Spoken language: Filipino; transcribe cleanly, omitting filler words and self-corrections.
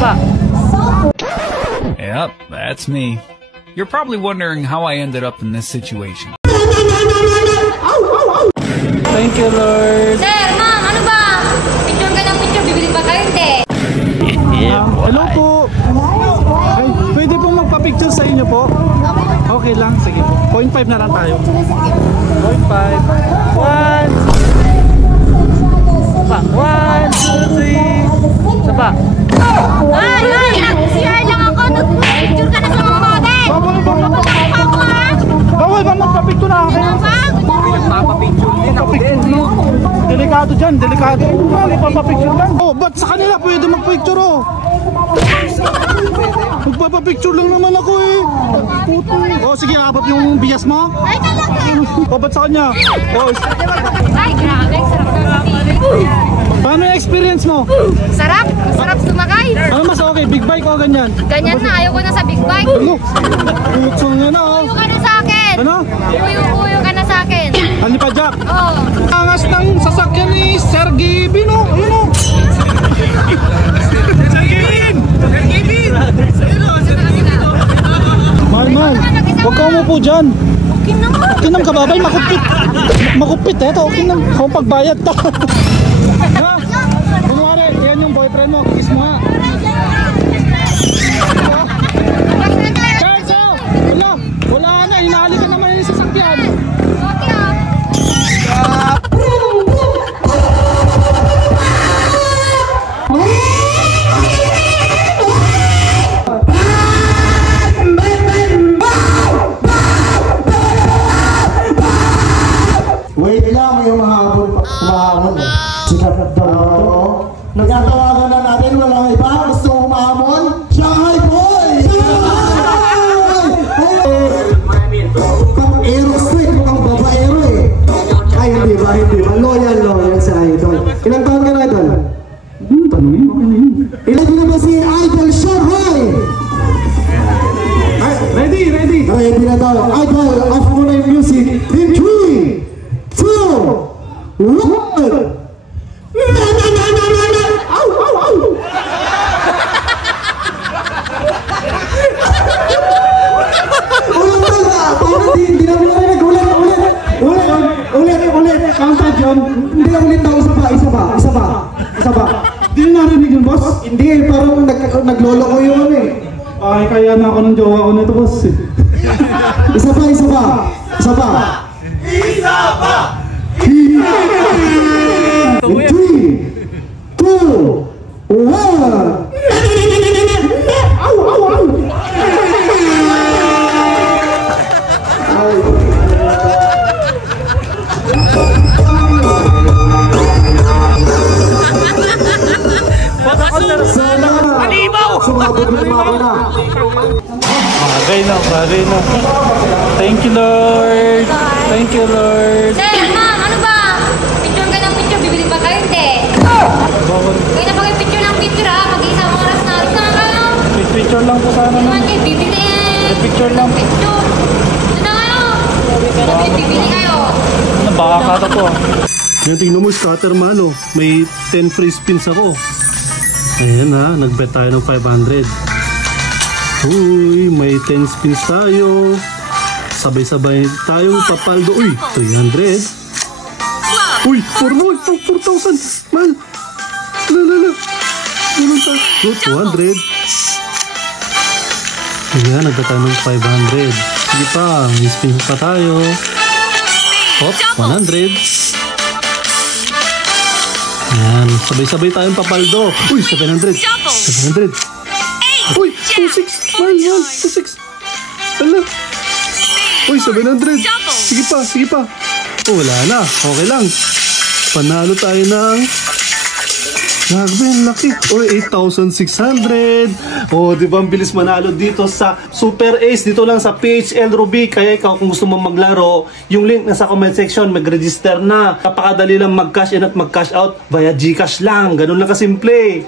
Saba. Yep, that's me. You're probably wondering how I ended up in this situation. Thank you, Lord. Sir, ma'am, ano ba? Picture ka ng picture, bibili ba kayo? Hindi. Hello po. Ay, pwede pong magpa-picture sa inyo po? Okay lang, sige po. 0.5 na lang tayo. 0.5. 1. Saba. 1, 2, 3. Saba. Ay, nag-CR lang ako. Nag-picture ka na sa mga model. Bawal ba magpa-picture na akin? Magpapapicture din ako din. Delikado dyan, delikado. Magpapapicture lang. Oh, ba't sa kanila pwede magpicture oh? Magpapapicture lang naman ako eh. Puto. Oh, sige, abot yung bias mo. Ay, talaga. Oh, ba't sa kanya? Oh, Ay, grabe. Sarap na. paano yung experience mo? Sarap. Sarap sumakay. Ano mas okay, big bike o ganyan? Ganyan na. Ayaw ko na sa big bike. Ano? Putso nga na oh. Uyo ka na sa akin. Ano? Uyo ka na sa akin. Ano pa, Jack? Oo. Angas ng sasakyan ni Sir Gavin oh. Ayun oh. Sir Gavin! Sir Gavin! Mahal. Huwag ka umupo dyan. Okay na mo. Okay nang kababay, makupit. Makupit eh, ito okay nang. Kung pagbayad to. Ha? Kunwari, yan yung boyfriend mo, kiss mo ha. Guys, oh! Wala na, hinali ka naman yung sasakyan. Okay ah. Wait lang, may umahamon eh. Sikat daw. Nagkatawagan na natin, walang iba. Gusto umahamon? Shanghai Boy! Pang aerospace, mukhang babaero eh. Ay, hindi ba? Loyal sa idol. Ilang taon ka na idol? Tanungin mo kanina. Ilan ko na ba si Idol Shanghai? Ready. Ready na daw. Idol, off mo na yung music. In 3, 2, 1. Ulit. Countdown, John. Hindi na ulit daw. Isa pa. Hindi na narinig yung boss? Hindi, parang naglolo ko yun eh. Ay, kaya na ako ng jowa ko nito boss eh. Isa pa. In 3, 2, 1. Bagay na. Thank you, Lord. Sir, ma'am, ano ba? Picture ka ng picture, bibili ba kayo? Hindi. Kaya na ba kayo picture ng picture ha? Mag-isang oras na. Ito na kayo. Picture lang po sana Naman kayo, bibili. Picture lang. Picture. Ito na kayo. Bibili kayo. Ano, baka kata to ah. Yan, tingnan mo, scatter man, oh. May 10 free spins ako. Ayan ha, nag-bet tayo ng 500. Uy, may 10 spins tayo. Sabay-sabay tayong papaldo. Uy, 300. Uy, 4,000. Man. Lala. 200. Ayan, nag-bet tayo ng 500. Sige pa, may spins pa tayo. Hop, 100. Ayan, sabay-sabay tayong papaldo. Uy, 700. Uy, 26. Man, 26. Ala. Uy, 700. Sige pa. Oh, wala na. Okay lang. Panalo tayo ng... Grabe, laki. Uy, 8,600. Oh, di ba ang bilis manalo dito sa Super Ace. Dito lang sa PHL Rubik. Kaya ikaw kung gusto mong maglaro, yung link nasa comment section, mag-register na. Napakadali lang mag-cash in at mag-cash out via GCash lang. Ganun lang kasimple.